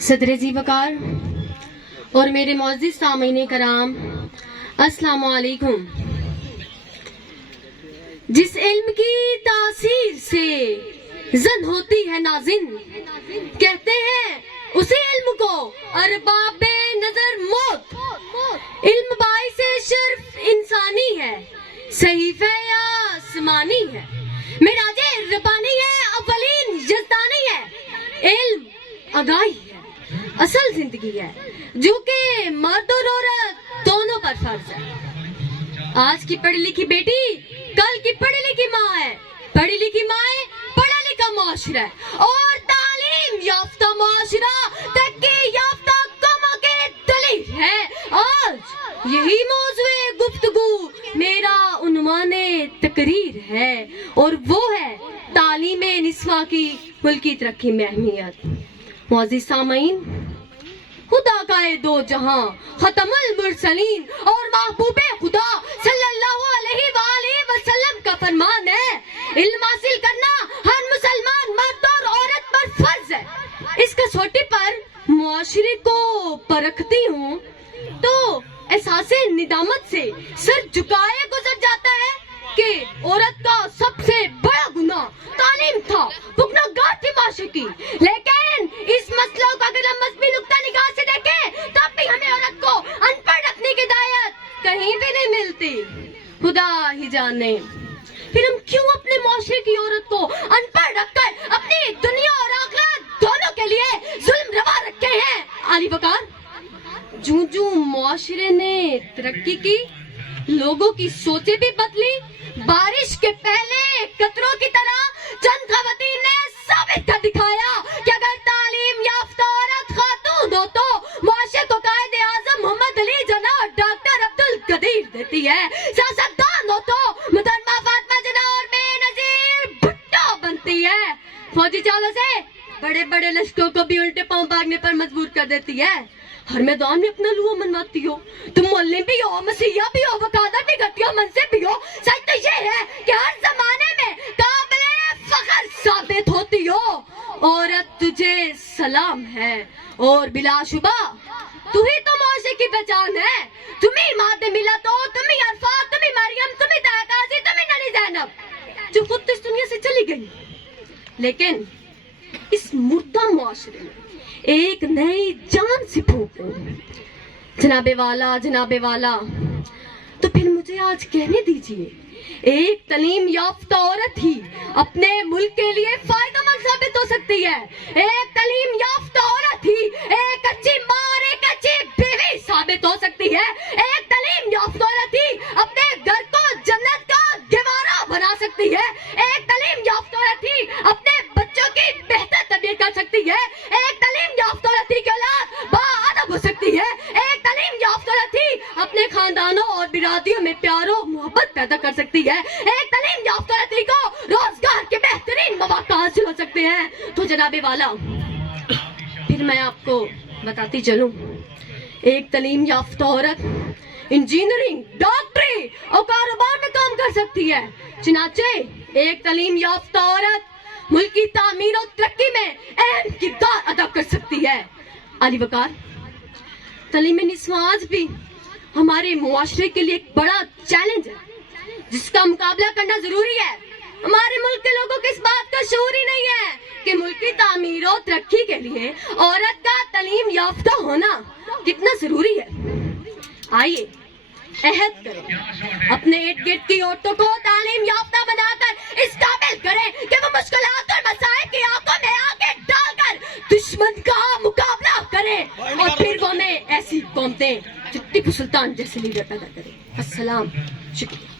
صدر جی وقار اور میرے معزز سامعین کرام، السلام علیکم۔ جس علم کی تاثیر سے زن ہوتی ہے نازن، کہتے ہیں اسی علم کو ارباب نظر موت۔ علم باعث شرف انسانی ہے، صحیفہ یا آسمانی ہے، معراج ربانی ہے، اولین یزدانی ہے۔ علم آگاہی ہے، اصل زندگی ہے، جو کہ مرد اور عورت دونوں پر فرض ہے۔ آج کی پڑھی لکھی بیٹی کل کی پڑھی لکھی ماں ہے، پڑھی لکھی مائیں پڑھا لکھا معاشرہ ہے، اور تعلیم یافتہ معاشرہ ترقی یافتہ قوموں کے دلیل ہے۔ آج یہی موضوع گفتگو میرا عنوان تقریر ہے، اور وہ ہے تعلیم نسواں کی ملکی ترقی میں اہمیت۔ معزز سامعین، خدا کا دو جہاں ختم المرسلین اور محبوب خدا صلی اللہ علیہ وآلہ وسلم کا فرمان ہے، علم حاصل کرنا ہر مسلمان مرد اور عورت پر فرض ہے۔ اس کسوٹی پر معاشرے کو پرکھتی ہوں تو احساس ندامت سے سر جھکائے گزر جاتا ہے کہ عورت کا سب سے بڑا گناہ تعلیم تھا، بکنا گار تھی معاشرے کی۔ لیکن اس مسئلہ کو اگر ہم مذہبی نقطہ نگاہ سے دیکھیں تب بھی ہمیں عورت کو ان پڑھ رکھنے کی ہدایت کہیں بھی نہیں ملتی، خدا ہی جانے۔ پھر ہم کیوں اپنے معاشرے کی عورت کو ان پڑھ رکھ کر اپنی دنیا اور آخرت دونوں کے لیے ظلم روا رکھے ہیں؟ علی وقار، جوں معاشرے نے ترقی کی، لوگوں کی سوچیں بھی بدلی۔ بارش کے پہلے قطروں کی طرح چند خواتین نے ثابت کر دکھایا کہ اگر تعلیم یافتہ عورت خاتون ہو تو معاشرے کو قائد اعظم محمد علی جناح اور ڈاکٹر عبدالقدیر دیتی ہے، سیاستدان ہو تو محترمہ فاطمہ جناح اور بے نظیر بھٹو بنتی ہے، فوجی چالوں سے بڑے بڑے لشکروں کو بھی الٹے پاؤں بھاگنے پر مجبور کر دیتی ہے، ہر میدان میں اپنا لوا منواتی ہو، تم مولوی بھی ہو، مسیحا بھی ہو، وکالت بھی کرتی ہو، منصب بھی ہو۔ سچ تو یہ ہے کہ ہر زمانے میں قابل فخر ثابت ہوتی ہو۔ عورت تجھے سلام ہے، اور بلا شبہ تو ہی تو معاشرے کی پہچان ہے۔ تمہیں ماد ملت ہو، تمہیں عرفات، تمہیں مریم، تمہیں تاقازی، تمہیں ننی زینب، جو خود اس دنیا سے چلی گئی۔ لیکن اس مردہ معاشرے میں ایک نئی جان سی پھونک رہی ہے۔ جناب والا، تو پھر مجھے آج کہنے دیجئے، ایک تعلیم یافتہ عورت ہی اپنے ملک کے لیے فائدہ مند ثابت ہو سکتی ہے۔ ایک تعلیم یافتہ عورت ہی ایک اچھی ماں اور ایک اچھی بیوی ثابت ہو سکتی ہے۔ ایک تعلیم یافتہ عورت ہی اپنے گھر کو جنت کا گوارا بنا سکتی ہے۔ ایک تعلیم یافتہ عورت ہی اپنے بچوں کی بہتر تربیت کر سکتی ہے۔ ایک تعلیم یافتہ عورت ہی کی اولاد باادب ہو سکتی ہے۔ ایک تعلیم یافتہ عورت ہی اپنے خاندانوں اور برادریوں میں پیار و محبت پیدا کر سکتی ہے۔ ایک تعلیم یافتہ عورت ہی کو روزگار کے بہترین مواقع حاصل ہو سکتے ہیں۔ تو جناب والا، پھر میں آپ کو بتاتی چلوں، ایک تعلیم یافتہ عورت انجینئرنگ، ڈاکٹری اور کاروبار میں کام کر سکتی ہے۔ چنانچہ ایک تعلیم یافتہ عورت ملک کی تعمیر اور ترقی میں اہم کردار ادا کر سکتی ہے۔ علی وقار، تعلیم نسواں آج بھی ہمارے معاشرے کے لیے ایک بڑا چیلنج ہے، جس کا مقابلہ کرنا ضروری ہے۔ ہمارے ملک کے لوگوں کو اس بات کا شعور ہی نہیں ہے کہ ملک کی تعمیر و ترقی کے لیے عورت کا تعلیم یافتہ ہونا کتنا ضروری ہے۔ آئیے عہد کریں، اپنے ارد گرد کی عورتوں کو تعلیم یافتہ بنا کر اس قابل کریں کہ وہ مشکلات اور مسائل کی آنکھوں میں آنکھیں ڈال کر دشمن کا مقابلہ کریں، اور پھر وہ ہمیں ایسی قوم دیں جو ٹیپو سلطان جیسے لیڈر پیدا کرے۔ السلام، شکریہ۔